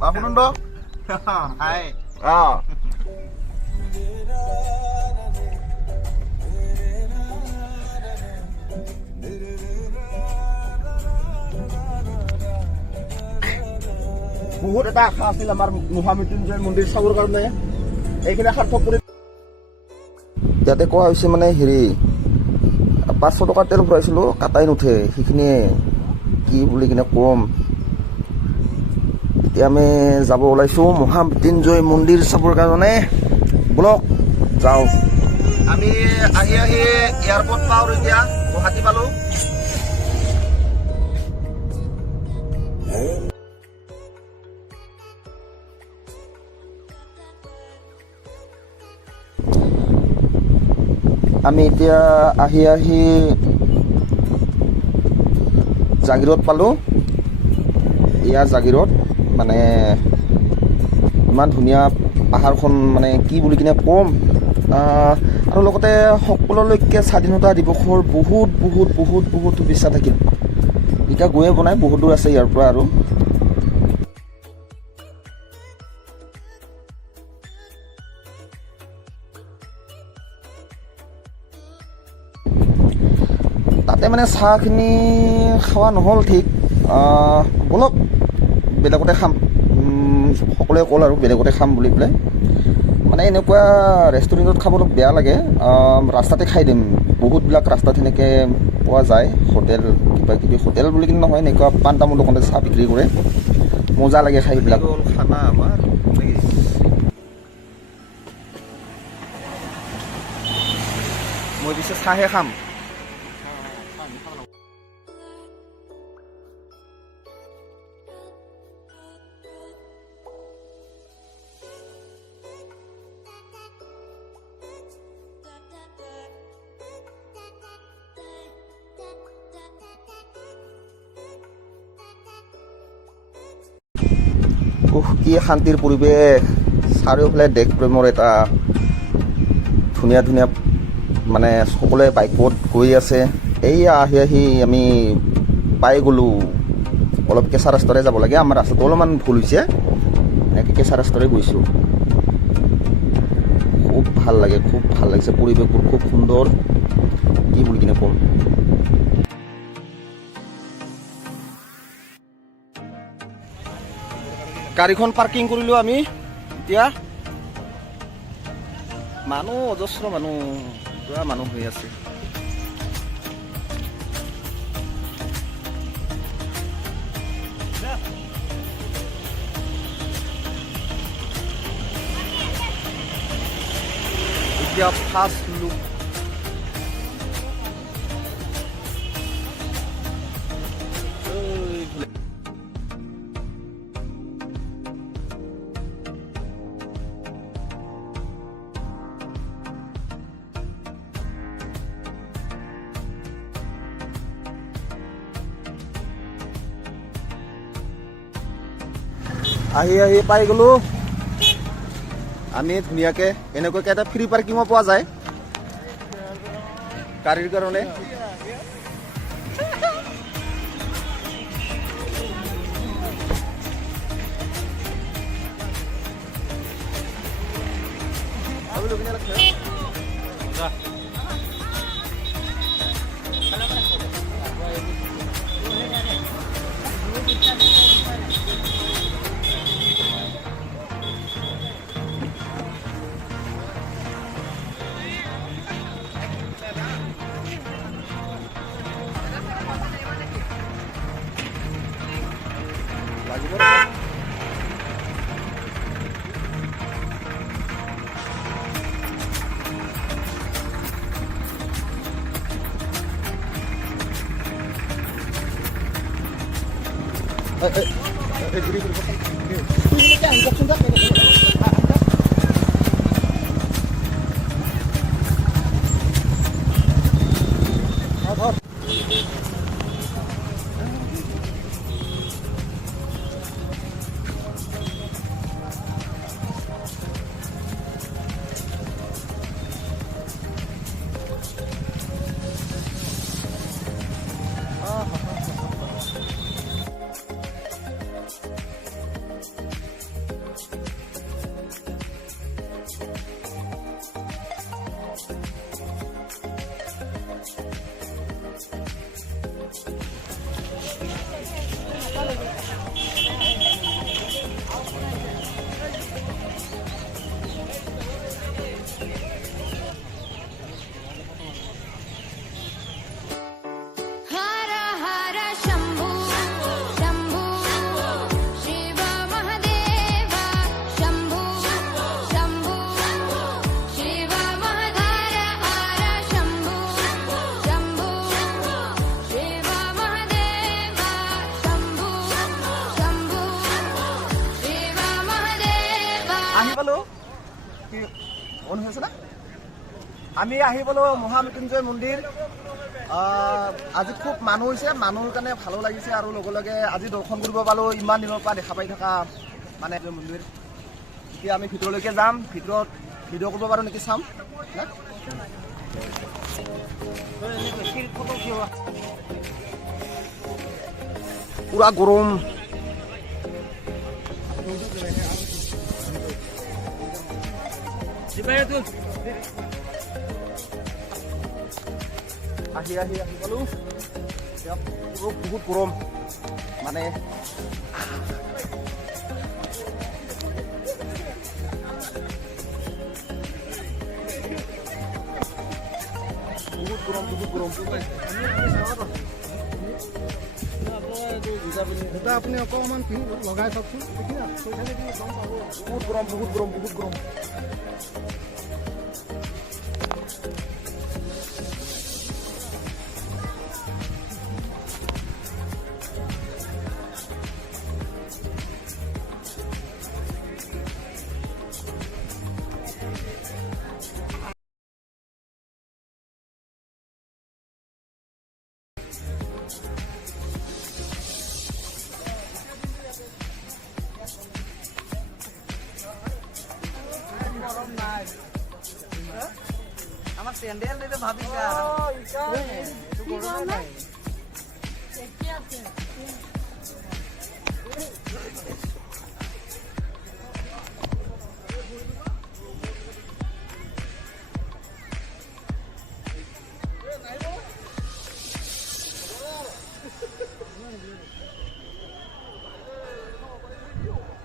Bakunundo. Hai. বহুত এটা আশা আছিল আমাৰ মহামৃত্যুঞ্জয় মন্দিৰ চাবৰ কাৰণে। এইখিনি সাৰ্থক কৰি ইয়াতে কোৱা হৈছে মানে হেৰি 500 টকা তেল ভৰাইছিলোঁ, কাটাই নুঠে। সেইখিনিয়ে কি বুলি কিনে ক'ম। এতিয়া আমি যাব ওলাইছোঁ মহামৃত্যুঞ্জয় মন্দিৰ চাবৰ কাৰণে। বলক যাওঁ। আমি আহি এয়াৰপৰ্ট পাওঁ, এতিয়া গুৱাহাটী পালোঁ। আমি এতিয়া আহি জাগিৰোড পালোঁ। এয়া জাগিৰোড, মানে ইমান ধুনীয়া পাহাৰখন, মানে কি বুলি কিনে ক'ম। আৰু লগতে সকলোলৈকে স্বাধীনতা দিৱসৰ বহুত শুভেচ্ছা থাকিল। এতিয়া গৈয়ে বনাই বহুত দূৰ আছে ইয়াৰ পৰা। আৰু তাতে মানে চাহখিনি খোৱা নহ'ল ঠিক। বলক বেলেগতে খাম। সকলোৱে ক'ল আৰু বেলেগতে খাম বুলি পেলাই। মানে এনেকুৱা ৰেষ্টুৰেণ্টত খাবলৈ বেয়া লাগে, ৰাস্তাতে খাই দিম। বহুতবিলাক ৰাস্তাত সেনেকৈ পোৱা যায় হোটেল, কিবা কিবি হোটেল বুলি কিনে নহয়, এনেকুৱা পাণ তামোল দোকানতে চাহ বিক্ৰী কৰে। মজা লাগে খাই সেইবিলাক। খানা আমাৰ মই পিছে চাহে খাম। কি শান্তিৰ পৰিৱেশ, চাৰিওফালে দেশ প্ৰেমৰ এটা ধুনীয়া মানে সকলোৱে বাইকত গৈ আছে। এইয়া আহি আমি পাই গ'লোঁ। অলপ কেঁচা ৰাস্তাৰে যাব লাগে, আমাৰ ৰাস্তাটো অলপমান ভুল হৈছে। এনেকৈ কেঁচা ৰাস্তাৰে গৈছোঁ। খুব ভাল লাগিছে, পৰিৱেশবোৰ খুব সুন্দৰ, কি বুলি কিনে ক'ম। গাড়ীখন পাৰ্কিং কৰিলোঁ আমি। এতিয়া মানুহ অজস্ৰ মানুহ, পুৰা মানুহ হৈ আছে। এতিয়া ফাৰ্ষ্ট লুক আহি পাই গ'লোঁ আমি ধুনীয়াকৈ। এনেকুৱাকৈ এটা ফ্ৰী পাৰ্কিঙো পোৱা যায় গাড়ীৰ কাৰণে। আহি পালোঁ কি অন হৈছে না আমি আহি পালোঁ মহামৃত্যুঞ্জয় মন্দিৰ আজি খুব মানুহ হৈছে মানুহৰ কাৰণে ভালো লাগিছে আৰু লগে লগে আজি দৰ্শন কৰিব পালোঁ ইমান দিনৰ পৰা দেখা পাই থকা মানে মন্দিৰ এতিয়া আমি ভিতৰলৈকে যাম ভিতৰত ভিডিঅ' কৰিব পাৰোঁ নেকি চাম পুৰা গৰম আহি পালোঁ বহুত গৰম মানে বহুত গৰম আপুনি অকণমান লগাই চাওকচোন বহুত গৰম আমাৰ স্যান্ডেল দিতে ভাবিস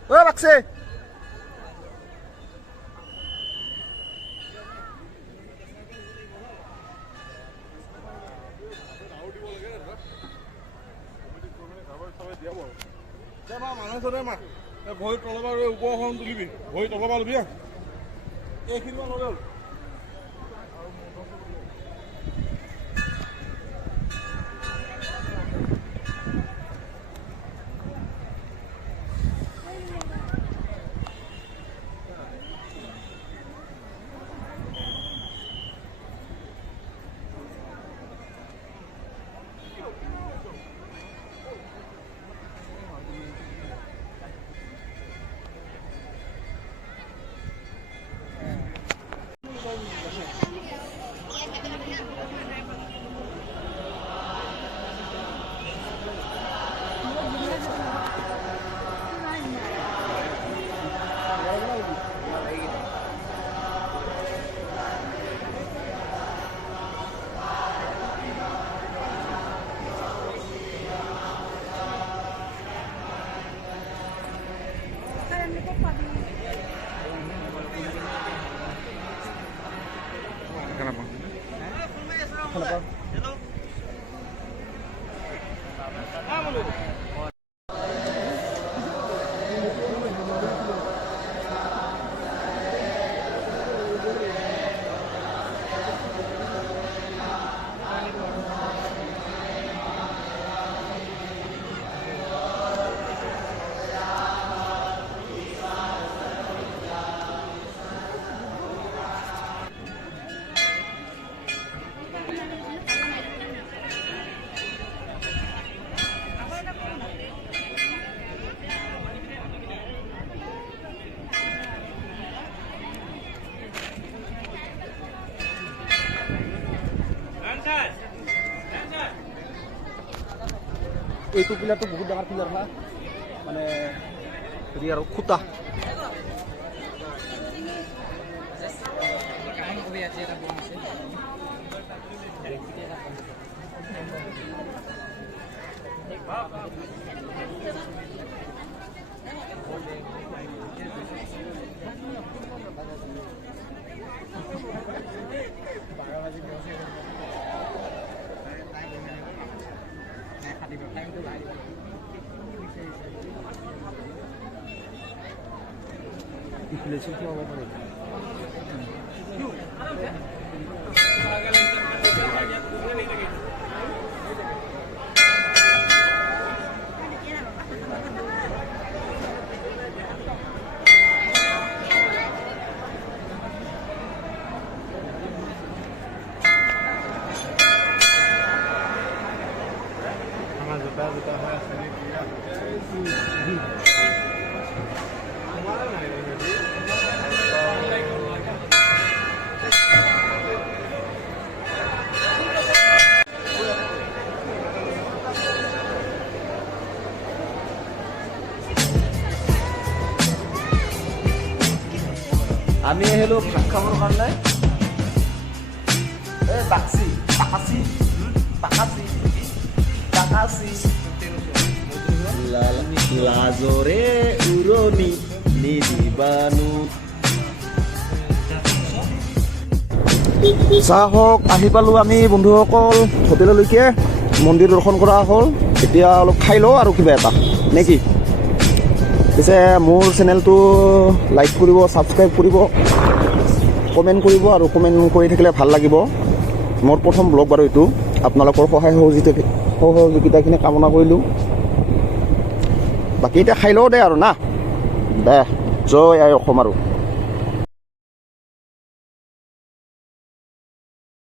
ও বাক্সে মানুহজনে মা ভৰি তলবা ওপৰখন তুলিবি ভৰি তলবা ল'বি এইখিনিমান ল'লে হ'ল এইটো পিলাৰটো বহুত ডাঙৰ পিলাৰ হয় মানে হেৰি আৰু খুটা Inflation to our money. আমি আহিলোঁ ভাত খাবৰ কাৰণে এই টাকাচি লাজৰে উৰণি নিদিবানো চাহ হওক আহি পালোঁ আমি বন্ধুসকল হোটেললৈকে মন্দিৰ দৰ্শন কৰা হ'ল এতিয়া অলপ খাই লওঁ আৰু কিবা এটা নে কি পিছে মোৰ চেনেলটো লাইক কৰিব ছাবস্ক্ৰাইব কৰিব কমেণ্ট কৰিব আৰু কমেণ্ট কৰি থাকিলে ভাল লাগিব মোৰ প্ৰথম ব্লগ বাৰু এইটো আপোনালোকৰ সহায় সহযোগিতাখিনি কামনা কৰিলোঁ বাকী এতিয়া খাই লওঁ দে আৰু না দে জয় আই অসম আৰু